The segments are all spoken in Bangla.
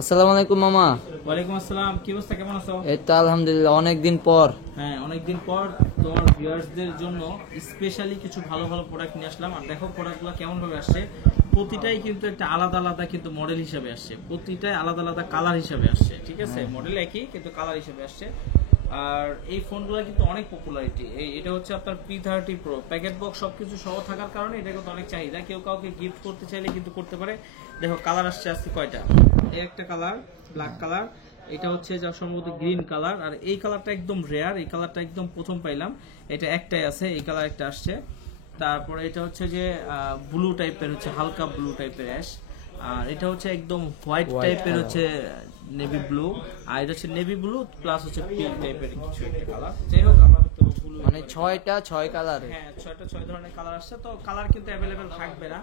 আসসালামু আলাইকুম মামা। ওয়ালাইকুম আসসালাম। কি অবস্থা, কেমন আছো? এই তো আলহামদুলিল্লাহ, অনেকদিন পর। হ্যাঁ, অনেকদিন পর তোমার ভিউয়ার্সদের জন্য স্পেশালি কিছু ভালো ভালো প্রোডাক্ট নিয়ে আসলাম। আর দেখো প্রোডাক্টগুলো কেমন ভাবে আসছে। প্রতিটাই কিন্তু একটা আলাদা আলাদা কিন্তু মডেল হিসেবে আসছে, প্রতিটাই আলাদা আলাদা কালার হিসেবে আসছে। ঠিক আছে, মডেল একই কিন্তু কালার হিসেবে আসছে। আর এই ফোনগুলো কিন্তু অনেক পপুলারিটি। এটা হচ্ছে আপনার P30 Pro, প্যাকেট বক্স সবকিছু সহ থাকার কারণে এটা কিন্তু অনেক চাহিদা। কেউ কাউকে গিফট করতে চাইলে কিন্তু করতে পারে। দেখো কালার আসছে আজকে কয়টা। এই একটা কালার ব্ল্যাক কালার, এটা হচ্ছে যা সম্ভবত গ্রিন কালার, আর এই কালারটা একদম রেয়ার, এই কালারটা একদম প্রথম পাইলাম। এটা একটাই আছে, এই কালার একটা আসছে। তারপরে এটা হচ্ছে যে ব্লু টাইপের, হচ্ছে হালকা ব্লু টাইপের অ্যাশ। আর এটা হচ্ছে একদম হোয়াইট টাইপের, হচ্ছে নেভি ব্লু। আর এটা হচ্ছে নেভি ব্লু প্লাস হচ্ছে পিঙ্ক টাইপের কিছু একটা কালার। যাই হোক, আমার তো ব্লু মানে ছয় কালার। হ্যাঁ, ছয় ধরনের কালার আসছে। তো কালার কিন্তু অ্যাভেলেবেল থাকবে না।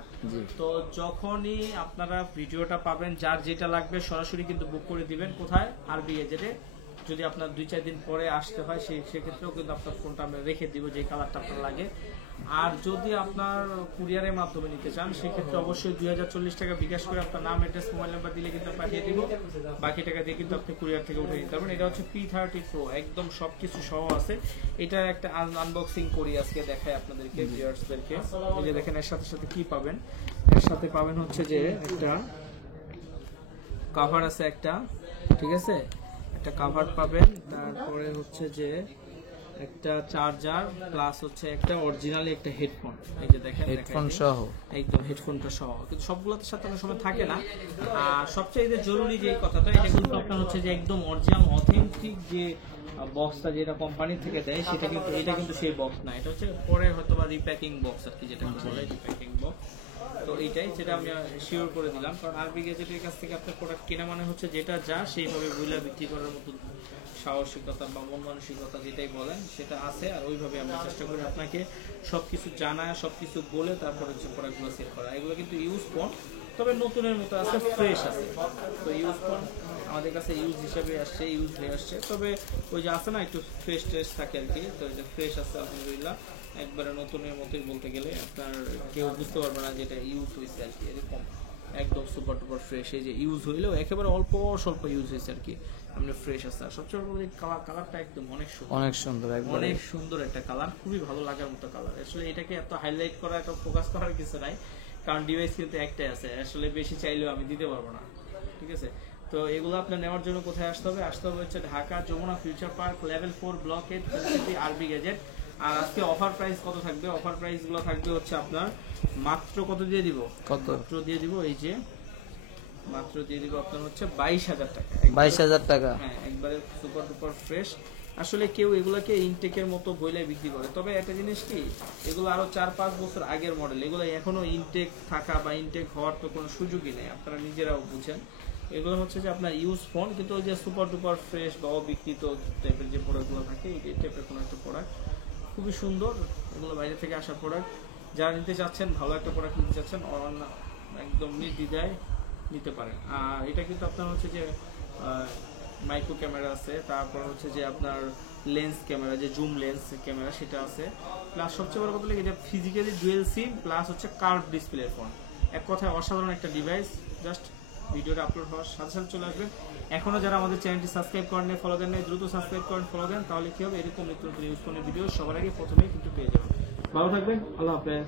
তো যখনই আপনারা ভিডিওটা পাবেন, যার যেটা লাগবে সরাসরি কিন্তু বুক করে দিবেন। কোথায়? আরবি এজেন্টে। যদি আপনার 2-4 দিন পরে আসতে হয় সেক্ষেত্রেও কিন্তু আপনার ফোনটা আমরা রেখে দিব, যে কালারটা আপনার লাগে। আর যদি আপনার কুরিয়ারের মাধ্যমে নিতে চান, সেক্ষেত্রে অবশ্যই 2040 টাকা বিকাশ করে আপনার নাম, অ্যাড্রেস, মোবাইল নাম্বার দিলে কিন্তু পাঠিয়ে দিব। বাকি টাকা দিয়ে কিন্তু আপনি কুরিয়ার থেকে উঠে নিতে পারবেন। এটা হচ্ছে P30 Pro, একদম সবকিছু সহ আছে। এটা একটা আনবক্সিং করি আজকে, দেখাই আপনাদেরকে, ভিউয়ার্সদেরকে। এই যে দেখেন, এর সাথে সাথে কি পাবেন। এর সাথে পাবেন হচ্ছে যে একটা কভার আছে একটা, ঠিক আছে, একটা কভার পাবেন। তারপরে হচ্ছে যে একটা চার্জার প্লাস হচ্ছে একটা অরিজিনালি একটা হেডফোন। এই যে দেখেন, হেডফোন সহ একদম হেডফোনটা সহ। কিন্তু সবগুলোর সাথে অনেক সময় থাকে না। আর সবচেয়ে জরুরি যে কথাটা, এটা কিন্তু আপনার হচ্ছে যে একদম অরিজিনাল অথেন্টিক যে বক্সটা যেটা কোম্পানি থেকে দেয়, সেটা কিন্তু এটা কিন্তু সেই বক্স না। এটা হচ্ছে পরে হয়তো বা রিপ্যাকিং বক্স আর কি, যেটা বলে রিপ্যাকিং বক্স। তো এইটাই, যেটা আমি শিওর করে দিলাম। কারণ আরবি গ্যাজেটের কাছ থেকে আপনার প্রোডাক্ট কেনা মানে হচ্ছে যেটা যা সেইভাবে বুইলা বিক্রি করার মতো সাহসিকতা বা মন মানসিকতা যেটাই বলেন সেটা আছে। আর ওইভাবে আমরা চেষ্টা করি আপনাকে সবকিছু জানায়, সবকিছু বলে তারপর হচ্ছে প্রোডাক্টগুলো সেল করা। এগুলো কিন্তু ইউজ ফোন, তবে নতুনের মতো আছে, ফ্রেশ আছে। তো ইউজ ফোন আমাদের কাছে ইউজ হিসাবে আসছে, ইউজ হয়ে আসছে। তবে ওই যে আছে না, একটু ফ্রেশ ট্রেশ থাকে আর কি। তো এই যে ফ্রেশ আছে আলহামদুলিল্লাহ, একবারে নতুনের মতোই বলতে গেলে। আপনার কেউ বুঝতে পারবে না যে এটা ইউজ হয়েছে আর কি, এরকম একদম সুপার টুপার ফ্রেশ। এই যে ইউজ হইলেও একেবারে অল্প স্বল্প ইউজ হয়েছে আর কি, আপনি ফ্রেশ আছে। আর সবচেয়ে বড় কালারটা একদম অনেক সুন্দর, অনেক সুন্দর, অনেক সুন্দর একটা কালার, খুবই ভালো লাগার মতো কালার। আসলে এটাকে এত হাইলাইট করা, এত ফোকাস করার কিছু নাই, কারণ ডিভাইস কিন্তু একটাই আছে। আসলে বেশি চাইলেও আমি দিতে পারবো না, ঠিক আছে। তো এগুলো আপনার নেওয়ার জন্য কোথায় আসতে হবে? আসতে হবে হচ্ছে Dhaka Jamuna future park level 4 ব্লকে আরবি গ্যাজেট। আর আজকে অফার প্রাইস কত থাকবে? অফার প্রাইস গুলো থাকবে হচ্ছে আপনার মাত্র কত দিয়ে দিব? কত মাত্র দিয়ে দিব, এই যে মাত্র দিয়ে দিব আপনার হচ্ছে 22,000 টাকা। 22,000 টাকা। হ্যাঁ, একবারে সুপার ডুপার ফ্রেশ। আসলে কেউ এগুলাকে ইনটেকের মতো বইলে বিক্রি করে, তবে একটা জিনিস কি, এগুলো আরো 4-5 বছর আগের মডেল, এগুলো এখনো ইনটেক থাকা বা ইনটেক হওয়ার তো কোনো সুযোগই নেই, আপনারা নিজেরাও বুঝেন। এগুলো হচ্ছে যে আপনার ইউজ ফোন, কিন্তু ওই যে সুপার ডুপার ফ্রেশ বা অবিকৃত টাইপের যে প্রোডাক্টগুলো থাকে, এই টাইপের কোনো একটা প্রোডাক্ট খুবই সুন্দর। এগুলো বাইরে থেকে আসা প্রোডাক্ট। যারা নিতে চাচ্ছেন, ভালো একটা প্রোডাক্ট নিতে চাচ্ছেন, একদম নির্দ্বিধায় নিতে পারেন। আর এটা কিন্তু আপনার হচ্ছে যে মাইক্রো ক্যামেরা আছে, তারপর হচ্ছে যে আপনার লেন্স ক্যামেরা, যে জুম লেন্স ক্যামেরা সেটা আছে। প্লাস সবচেয়ে বড় কথা হলো এটা ফিজিক্যালি ডুয়েল সিম প্লাস হচ্ছে কার্ভ ডিসপ্লে ফোন। এক কথায় অসাধারণ একটা ডিভাইস। জাস্ট ভিডিওটা আপলোড হওয়ার সাথে সাথে চলে আসবে। এখনো যারা আমাদের চ্যানেলটি সাবস্ক্রাইব করেন, ফলো দেন নাই, দ্রুত সাবস্ক্রাইব করেন, ফলো দেন, তাহলে কি হবে, এরকম নিত্য নতুন ইউজ ফোনের ভিডিও সবার আগে প্রথমেই কিন্তু পেয়ে যাবেন। ভালো থাকবেন, আল্লাহ হাফেজ।